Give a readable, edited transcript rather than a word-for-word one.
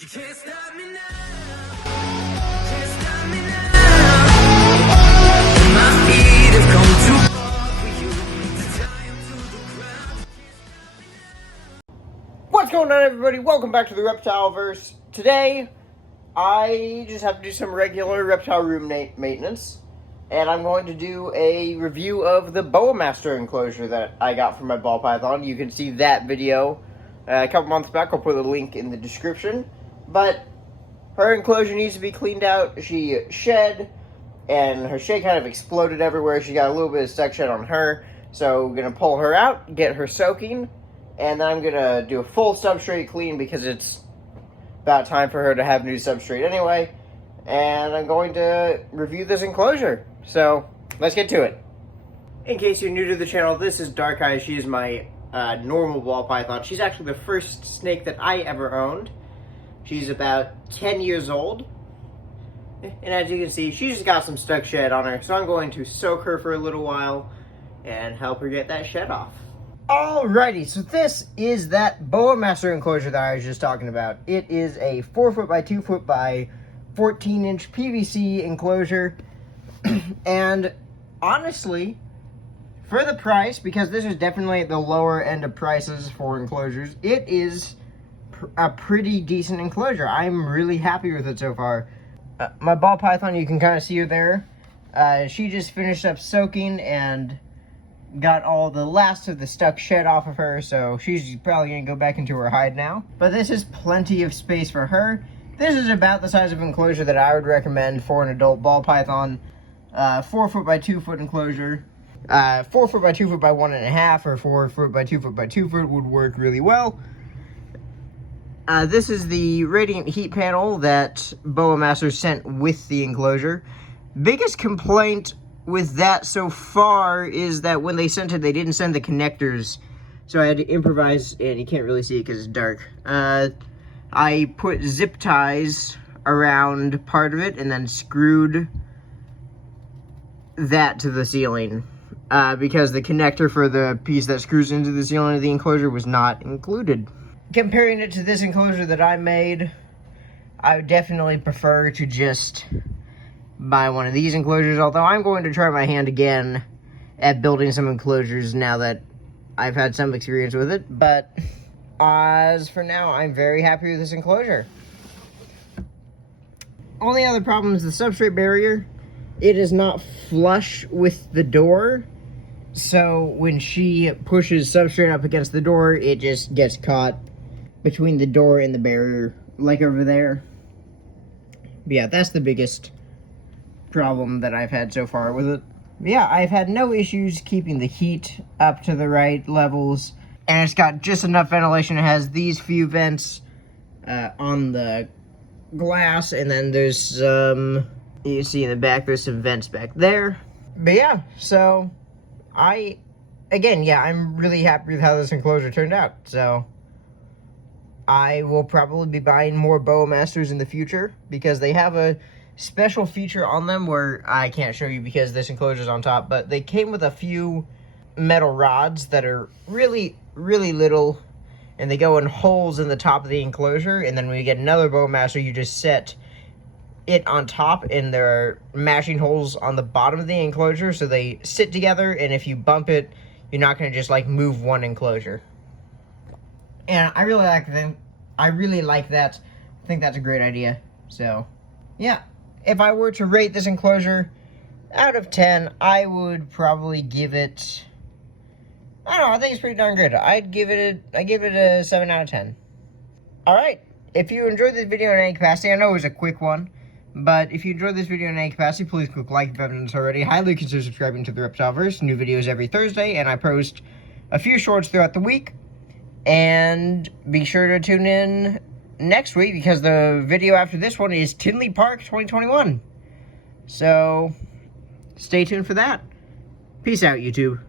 You can't stop me now. Can't stop me now. My feet have come too far for you to tie 'em to the ground. What's going on, everybody? Welcome back to the Reptile-verse. Today, I just have to do some regular reptile room maintenance, and I'm going to do a review of the BOAMASTER enclosure that I got from my ball python. You can see that video a couple months back. I'll put a link in the description. But her enclosure needs to be cleaned out. She shed, and her shed kind of exploded everywhere. She got a little bit of stuck shed on her, so we're going to pull her out, get her soaking, and then I'm going to do a full substrate clean because it's about time for her to have new substrate anyway. And I'm going to review this enclosure. So, let's get to it. In case you're new to the channel, this is Dark Eye. She is my normal ball python. She's actually the first snake that I ever owned. She's about 10 years old. And as you can see, she's just got some stuck shed on her. So I'm going to soak her for a little while and help her get that shed off. Alrighty, so this is that BOAMASTER enclosure that I was just talking about. It is a 4 foot by 2 foot by 14 inch PVC enclosure. And honestly, for the price, because this is definitely the lower end of prices for enclosures, it is a pretty decent enclosure. I'm really happy with it so far. My ball python, you can kind of see her there. She just finished up soaking and got all the last of the stuck shed off of her, so she's probably going to go back into her hide now. But this is plenty of space for her. This is about the size of enclosure that I would recommend for an adult ball python. 4 foot by 2 foot enclosure. 4 foot by 2 foot by 1.5 or 4 foot by 2 foot by 2 foot would work really well. This is the radiant heat panel that BOAMASTER sent with the enclosure. Biggest complaint with that so far is that when they sent it, they didn't send the connectors. So I had to improvise, and you can't really see it because it's dark. I put zip ties around part of it and then screwed that to the ceiling. Because the connector for the piece that screws into the ceiling of the enclosure was not included. Comparing it to this enclosure that I made, I would definitely prefer to just buy one of these enclosures, although I'm going to try my hand again at building some enclosures now that I've had some experience with it. But as for now, I'm very happy with this enclosure. Only other problem is the substrate barrier. It is not flush with the door, so when she pushes substrate up against the door, it just gets caught between the door and the barrier, like over there. But yeah, that's the biggest problem that I've had so far with it. But yeah, I've had no issues keeping the heat up to the right levels, and it's got just enough ventilation. It has these few vents on the glass, and then there's some, you see in the back, there's some vents back there. But yeah, so I'm really happy with how this enclosure turned out. So I will probably be buying more BOAMASTERs in the future because they have a special feature on them where I can't show you because this enclosure is on top, but they came with a few metal rods that are really, really little, and they go in holes in the top of the enclosure, and then when you get another BOAMASTER, you just set it on top, and there are mashing holes on the bottom of the enclosure, so they sit together, and if you bump it, you're not going to just like move one enclosure. And I really like them. I really like that. I think that's a great idea. So yeah, if I were to rate this enclosure out of 10, I would probably give it, I don't know, I think it's pretty darn good. I give it a 7 out of 10. Alright, if you enjoyed this video in any capacity, I know it was a quick one, but if you enjoyed this video in any capacity, please click like if you haven't already. Highly consider subscribing to the Reptile-verse. New videos every Thursday, and I post a few shorts throughout the week. And be sure to tune in next week because the video after this one is Tinley Park 2021. So stay tuned for that. Peace out, YouTube.